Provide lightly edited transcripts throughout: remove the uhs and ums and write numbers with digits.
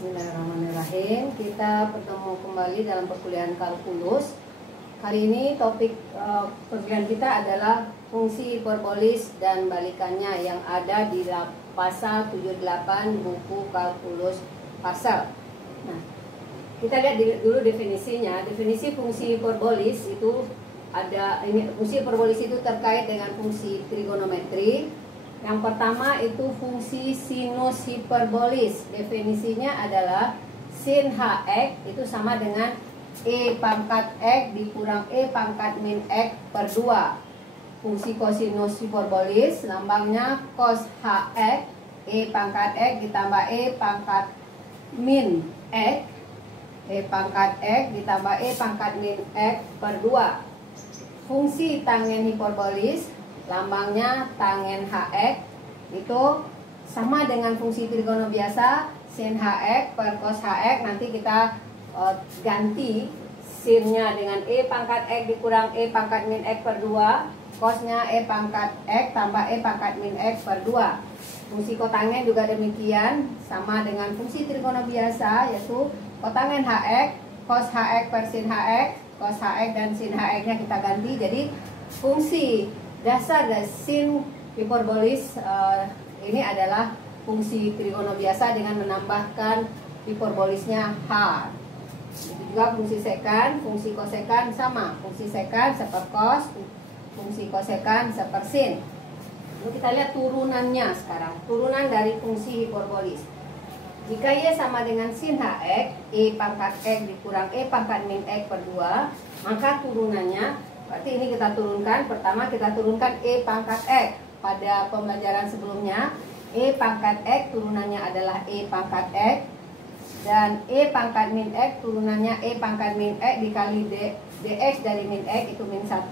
Bismillahirrahmanirrahim. Kita bertemu kembali dalam perkuliahan kalkulus. Hari ini topik perkuliahan kita adalah fungsi hiperbolis dan balikannya yang ada di pasal 78 buku kalkulus Parsel. Nah, kita lihat dulu definisinya. Definisi fungsi hiperbolis itu ada fungsi hiperbolis itu terkait dengan fungsi trigonometri. Yang pertama itu fungsi sinus hiperbolis. Definisinya adalah sin hx itu sama dengan e pangkat x dikurang e pangkat min x per 2. Fungsi kosinus hiperbolis lambangnya cos hx, e pangkat x ditambah e pangkat min x, e pangkat x ditambah e pangkat min x per 2. Fungsi tangen hiperbolis lambangnya tangen hx itu sama dengan fungsi trigono biasa, sin hx per cos hx. Nanti kita ganti sinnya dengan e pangkat x dikurang e pangkat min x per 2, cosnya e pangkat x tambah e pangkat min x per 2. Fungsi kotangen juga demikian, sama dengan fungsi trigono biasa, yaitu kotangen hx, cos hx per sin hx, cos hx dan sin hx nya kita ganti. Jadi fungsi dasar dari sin hiperbolis ini adalah fungsi trigono biasa dengan menambahkan hiperbolisnya h. Itu juga fungsi sekan, fungsi kosekan sama. Fungsi sekan seper cos, fungsi kosekan seper sin. Lalu kita lihat turunannya sekarang. Turunan dari fungsi hiperbolis. Jika y sama dengan sin hx, e pangkat x dikurang e pangkat min x per 2, maka turunannya berarti ini kita turunkan. Pertama kita turunkan e pangkat x. Pada pembelajaran sebelumnya e pangkat x turunannya adalah e pangkat x, dan e pangkat min x turunannya e pangkat min x dikali dx dari min x itu min 1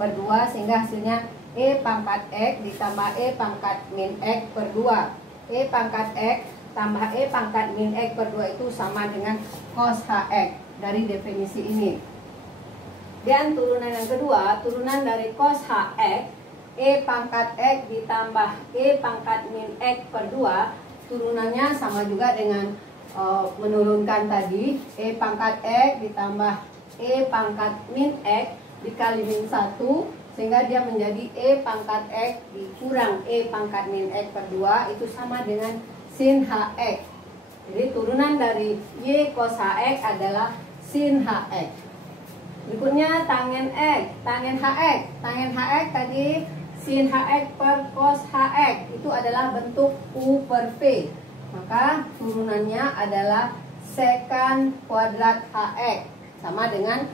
per 2, sehingga hasilnya e pangkat x ditambah e pangkat min x per 2. E pangkat x tambah e pangkat min x per 2 itu sama dengan cos hx dari definisi ini. Dan turunan yang kedua, turunan dari cos hx, e pangkat x ditambah e pangkat min x per 2, turunannya sama juga dengan menurunkan tadi, e pangkat x ditambah e pangkat min x dikali min 1, sehingga dia menjadi e pangkat x dikurang e pangkat min x per 2, itu sama dengan sin hx. Jadi turunan dari y cos hx adalah sin hx. Berikutnya tangen x, tangen hx. Tangen hx tadi sin hx per cos hx, itu adalah bentuk u per v. Maka turunannya adalah sekan kuadrat hx, sama dengan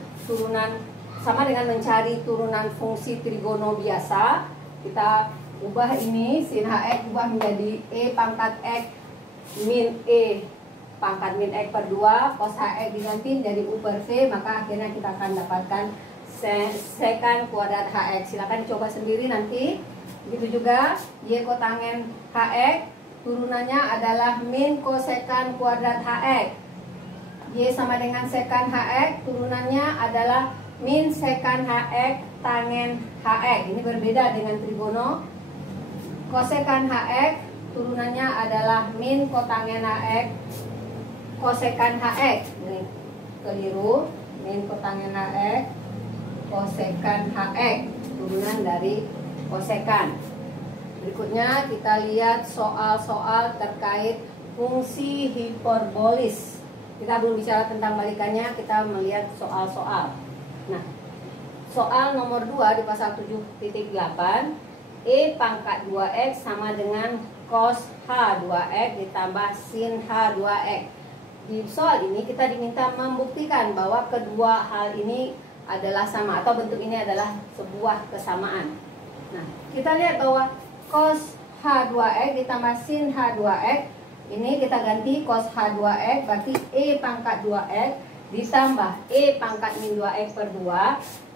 mencari turunan fungsi trigono biasa. Kita ubah ini sin hx ubah menjadi e pangkat x min e pangkat min x per 2, cos hx diganti dari u per v, maka akhirnya kita akan dapatkan sekan kuadrat hx. Silakan dicoba sendiri nanti. Begitu juga y kotangen hx, turunannya adalah min kosekan kuadrat hx. Y sama dengan sekan hx, turunannya adalah min sekan hx tangen hx. Ini berbeda dengan trigono. Kosekan hx, turunannya adalah min kotangen hx kosekan hx. Ini keliru, min kotangen hx kosekan hx, turunan dari kosekan. Berikutnya kita lihat soal-soal terkait fungsi hiperbolis. Kita belum bicara tentang balikannya, kita melihat soal-soal. Nah, soal nomor 2 di pasal 7.8, e pangkat 2x sama dengan cos h2x ditambah sin h2x. Di soal ini kita diminta membuktikan bahwa kedua hal ini adalah sama, atau bentuk ini adalah sebuah kesamaan. Nah, kita lihat bahwa cos h2x ditambah sin h2x, ini kita ganti cos h2x berarti e pangkat 2x ditambah e pangkat min 2x per 2,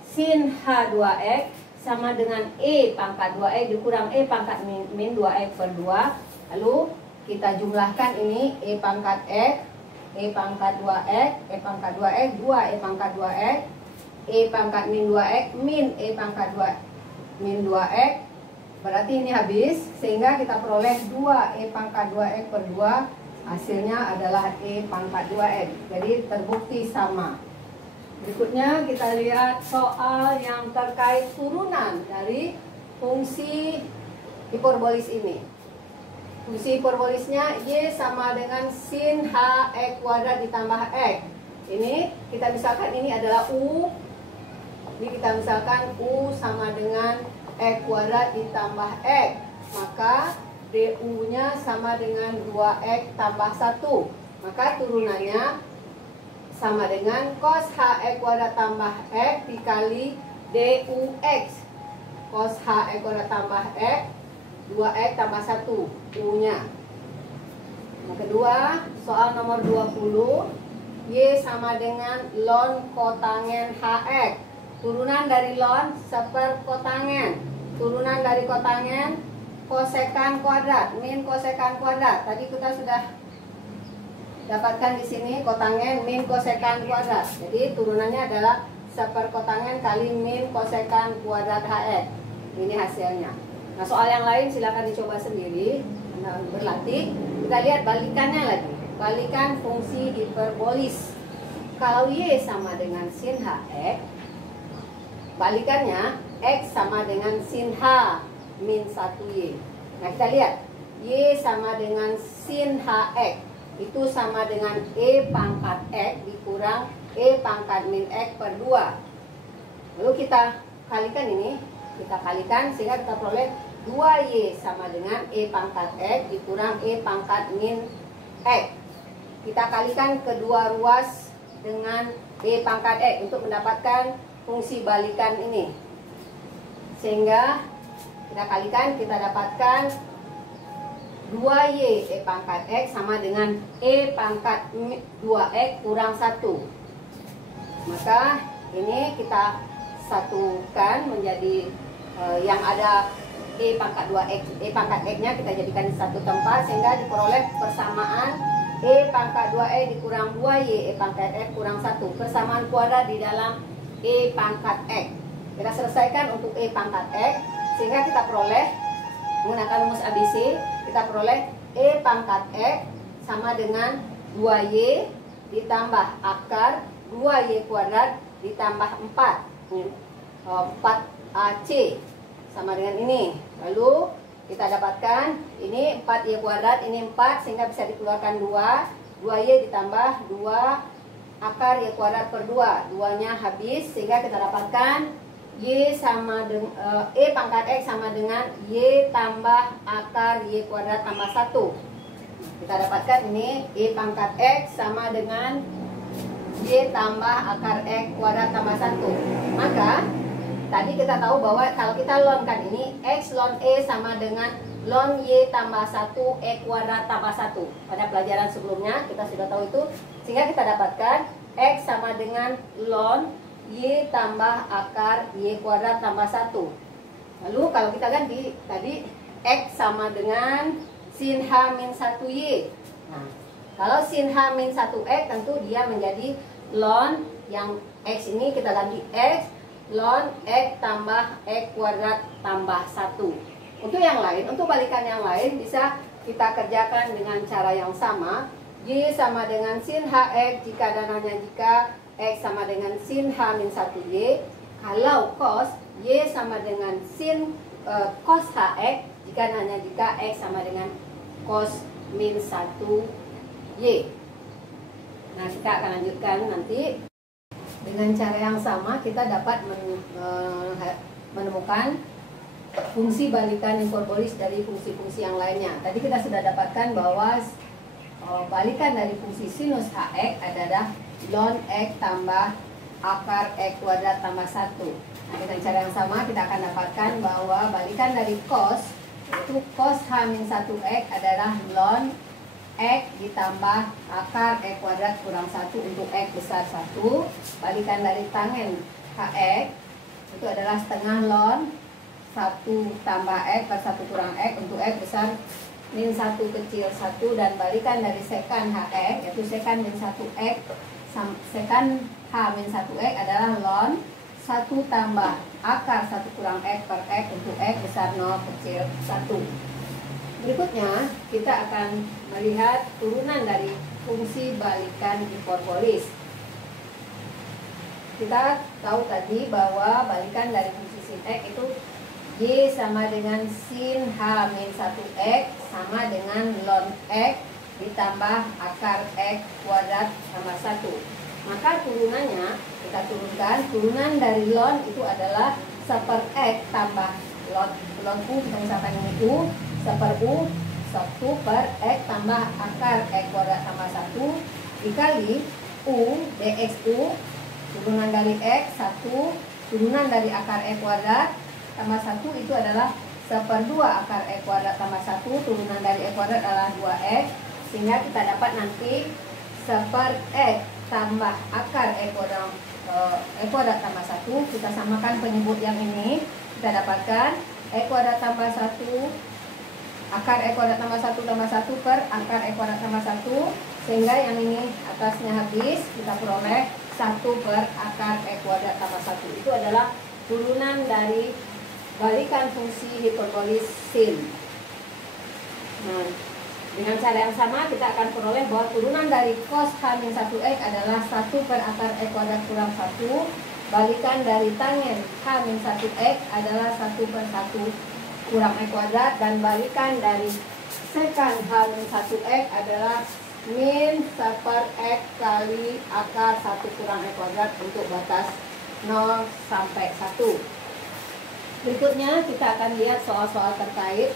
sin h2x sama dengan e pangkat 2x dikurang e pangkat min 2x per 2. Lalu kita jumlahkan ini e pangkat x, e pangkat 2x, e pangkat 2x, 2 e pangkat 2x, e pangkat min 2x min e pangkat 2 min 2x. Berarti ini habis, sehingga kita peroleh 2 e pangkat 2x per 2 Hasilnya adalah E pangkat 2X. Jadi terbukti sama. Berikutnya kita lihat soal yang terkait turunan dari fungsi hiperbolis ini. Fungsi hiperbolisnya Y sama dengan sin H X kuadrat ditambah X. Ini kita misalkan ini adalah U. Ini kita misalkan U sama dengan X kuadrat ditambah X. Maka DU-nya sama dengan 2X tambah 1. Maka turunannya sama dengan cos HX kuadrat tambah X dikali DUX. Cos HX kuadrat tambah X 2X tambah 1 U-nya. Yang kedua, soal nomor 20, Y sama dengan ln kotangen HX. Turunan dari ln seperkotangen. Turunan dari kotangen kosekan kuadrat min kosekan kuadrat. Tadi kita sudah dapatkan di sini kotangen min kosekan kuadrat. Jadi turunannya adalah seperkotangen kali min kosekan kuadrat HX. Ini hasilnya. Nah, soal yang lain silakan dicoba sendiri, berlatih. Kita lihat balikannya lagi. Balikan fungsi hiperbolis. Kalau Y sama dengan sin HX, balikannya X sama dengan sin H min 1Y. Nah, kita lihat Y sama dengan sin HX itu sama dengan E pangkat X dikurang E pangkat min X per 2. Lalu kita kalikan ini, kita kalikan sehingga kita peroleh 2Y sama dengan E pangkat X dikurang E pangkat min X. Kita kalikan kedua ruas dengan E pangkat X untuk mendapatkan fungsi balikan ini. Sehingga kita kalikan, kita dapatkan 2Y E pangkat X sama dengan E pangkat 2X kurang 1. Maka ini kita satukan menjadi yang ada E pangkat 2X, E pangkat X-nya kita jadikan di satu tempat sehingga diperoleh persamaan E pangkat 2X dikurang 2Y E pangkat X kurang 1. Persamaan kuadrat di dalam E pangkat X. Kita selesaikan untuk E pangkat X sehingga kita peroleh menggunakan rumus ABC, kita peroleh E pangkat X sama dengan 2Y ditambah akar 2Y kuadrat ditambah 4AC sama dengan ini. Lalu kita dapatkan ini 4Y kuadrat, ini 4 sehingga bisa dikeluarkan 2Y ditambah 2 akar Y kuadrat per 2. 2-nya habis sehingga kita dapatkan Y sama dengan E pangkat X sama dengan Y tambah akar Y kuadrat tambah 1. Kita dapatkan ini E pangkat X sama dengan Y tambah akar X kuadrat tambah 1. Maka tadi kita tahu bahwa kalau kita lonkan ini X ln E sama dengan ln Y tambah 1 E kuadrat tambah 1. Pada pelajaran sebelumnya kita sudah tahu itu. Sehingga kita dapatkan X sama dengan ln Y tambah akar Y kuadrat tambah 1. Lalu kalau kita ganti tadi X sama dengan sin H min 1Y. Nah, kalau sin H min 1X tentu dia menjadi ln yang X ini kita ganti X ln X tambah X kuadrat tambah 1. Untuk yang lain, untuk balikan yang lain bisa kita kerjakan dengan cara yang sama. Y sama dengan sin HX jika dan hanya jika X sama dengan sin H min 1Y. Kalau cos Y sama dengan sin cos HX jika dan hanya jika X sama dengan cos min 1Y. Nah, kita akan lanjutkan nanti. Dengan cara yang sama kita dapat menemukan fungsi balikan hiperbolis dari fungsi-fungsi yang lainnya. Tadi kita sudah dapatkan bahwa balikan dari fungsi sinus HX adalah ln X tambah akar X kuadrat tambah 1. Nah, dengan cara yang sama kita akan dapatkan bahwa balikan dari cos itu cos H min 1X adalah ln X ditambah akar X kuadrat kurang 1 untuk X besar 1. Balikan dari tangen HX itu adalah setengah ln 1 tambah X per 1 kurang X untuk X besar min 1 kecil 1. Dan balikan dari sekan HX yaitu sekan min 1X sekan H min 1X adalah ln 1 tambah akar 1 kurang X per X untuk X besar 0 kecil 1. Berikutnya kita akan melihat turunan dari fungsi balikan hiperbolis. Kita tahu tadi bahwa balikan dari fungsi sin X itu Y sama dengan sin H-1X sama dengan ln X ditambah akar X kuadrat tambah 1. Maka turunannya kita turunkan, turunan dari ln itu adalah 1/X tambah ln U, kita misalkan ini U, 1/U, 1/X tambah akar X kuadrat tambah 1 dikali U dxU, turunan dari X 1, turunan dari akar X kuadrat tambah 1 itu adalah 1/2 akar X kuadrat tambah 1, turunan dari X kuadrat adalah 2X, sehingga kita dapat nanti 1/X tambah akar X kuadrat tambah 1, kita samakan penyebut yang ini, kita dapatkan X kuadrat tambah 1, akar X kuadrat tambah 1 tambah 1 per akar X kuadrat tambah 1, sehingga yang ini atasnya habis, kita peroleh 1 per akar X kuadrat tambah 1. Itu adalah turunan dari balikan fungsi hiperbolis sin. Nah, dengan cara yang sama kita akan peroleh bahwa turunan dari cos H-1X adalah 1 per akar X kuadrat kurang 1. Balikan dari tangen H-1X adalah 1 per 1 kurang X kuadrat. Dan balikan dari sekan H-1X adalah min 1/X kali akar 1 kurang X kuadrat untuk batas 0 sampai 1. Berikutnya kita akan lihat soal-soal terkait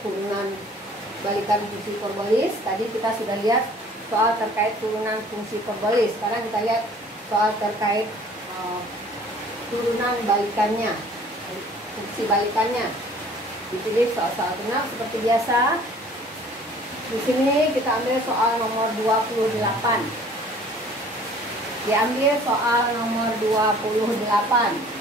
turunan balikan fungsi hiperbolis. Tadi kita sudah lihat soal terkait turunan fungsi hiperbolis. Sekarang kita lihat soal terkait turunan balikannya, fungsi balikannya. Dipilih soal-soal genap seperti biasa. Di sini kita ambil soal nomor 28. Diambil soal nomor 28.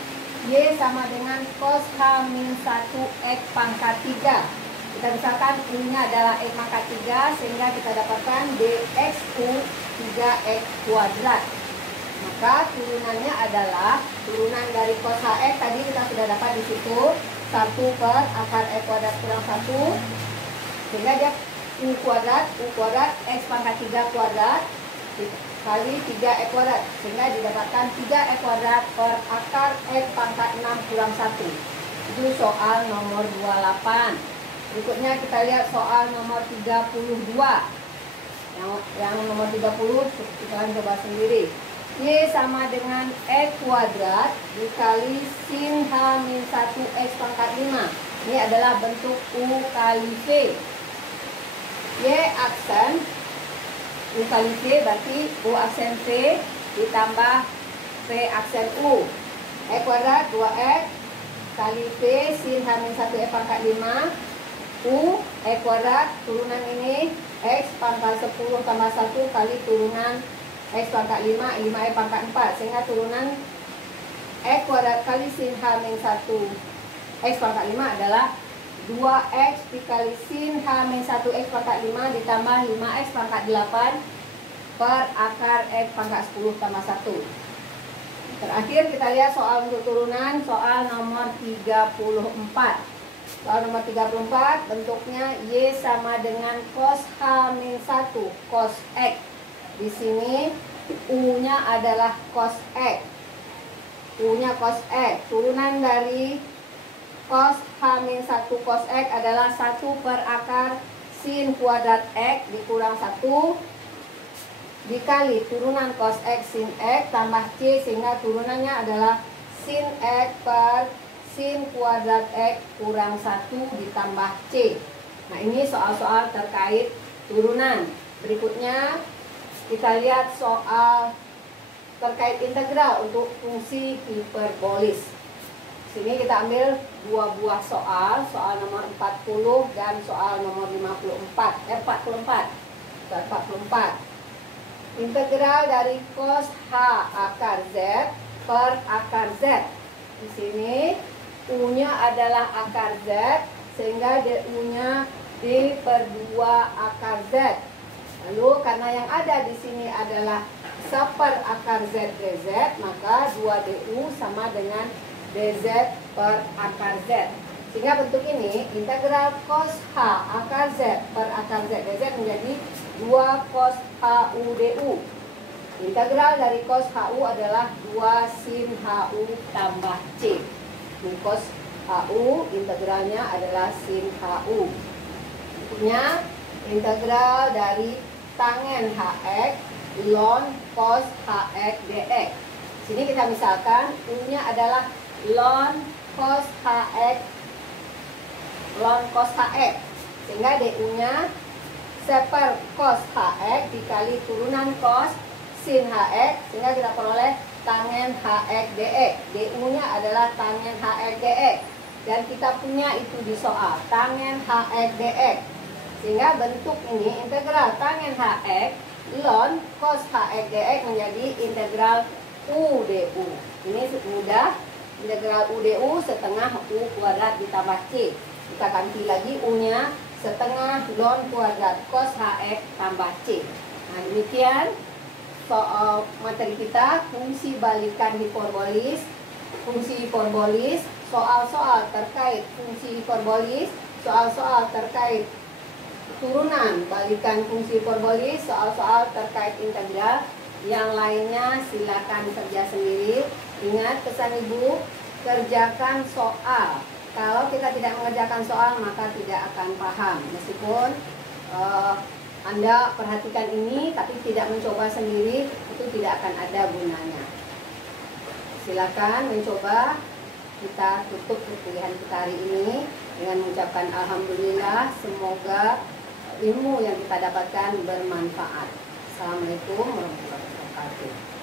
Y sama dengan cos H-1X pangkat 3. Kita misalkan ini adalah X pangkat 3, sehingga kita dapatkan dxU 3X kuadrat. Maka turunannya adalah turunan dari cos HX tadi kita sudah dapat di situ 1 per akar X kuadrat kurang 1, sehingga dia U kuadrat X pangkat 3 kuadrat kali 3X kuadrat, sehingga didapatkan 3X kuadrat per akar X pangkat 6 kurang 1. Itu soal nomor 28. Berikutnya kita lihat soal nomor 32. Yang nomor 30 kita akan coba sendiri. Y sama dengan X kuadrat dikali sin H-1X pangkat 5. Ini adalah bentuk U kali V. Y aksen U kali V berarti U aksen V ditambah V aksen U. X kuadrat 2X kali V sin H-1X pangkat 5 U X kuadrat, turunan ini X pangkat 10 tambah 1 kali turunan X pangkat 5, 5X pangkat 4, sehingga turunan X kuadrat kali sin H-1 X pangkat 5 adalah 2X dikali sin H-1 X pangkat 5 ditambah 5X pangkat 8 per akar X pangkat 10 tambah 1. Terakhir kita lihat soal untuk turunan, soal nomor 34. Soal nomor 34 bentuknya Y sama dengan cos H-1 cos X. Di sini U-nya adalah cos X. U-nya cos X. Turunan dari cos H-1 cos X adalah 1 per akar sin kuadrat X dikurang 1 dikali turunan cos X sin X tambah C, sehingga turunannya adalah sin X per sin kuadrat X kurang 1 ditambah C. Nah, ini soal-soal terkait turunan. Berikutnya kita lihat soal terkait integral untuk fungsi hiperbolis. Sini kita ambil dua buah soal, soal nomor 40 dan soal nomor 44. Soal 44. Integral dari cos H akar Z per akar Z. Di sini U-nya adalah akar Z, sehingga U-nya D per 2 akar Z. Lalu karena yang ada di sini adalah 1 per akar Z dz, maka 2DU sama dengan dz per akar Z. Sehingga bentuk ini integral cos H akar Z per akar Z dz menjadi 2 cos HU du. Integral dari cos HU adalah 2 sin HU tambah C. Ini cos HU, integralnya adalah sin HU. Bentuknya integral dari tangen HX ln cos HX dx. Sini kita misalkan U-nya adalah ln cos HX sehingga DU-nya seper cos HX dikali turunan cos sin HX, sehingga kita peroleh tangen HX dx. DU-nya adalah tangen HX dx, dan kita punya itu di soal, tangen HX dx. Sehingga bentuk ini integral tangen HX ln cos HX dx menjadi integral U du. Ini mudah, integral U du setengah U kuadrat ditambah C. Kita ganti lagi U-nya setengah ln kuadrat cos HX tambah C. Nah, demikian soal materi kita, fungsi balikan hiperbolis, fungsi hiperbolis, soal-soal terkait fungsi hiperbolis, soal-soal terkait turunan balikan fungsi hiperbolis, soal-soal terkait integral. Yang lainnya silakan kerja sendiri. Ingat pesan ibu, kerjakan soal. Kalau kita tidak mengerjakan soal maka tidak akan paham. Meskipun Anda perhatikan ini tapi tidak mencoba sendiri, itu tidak akan ada gunanya. Silakan mencoba. Kita tutup perkuliahan kita hari ini dengan mengucapkan alhamdulillah. Semoga ilmu yang kita dapatkan bermanfaat. Assalamualaikum warahmatullahi wabarakatuh.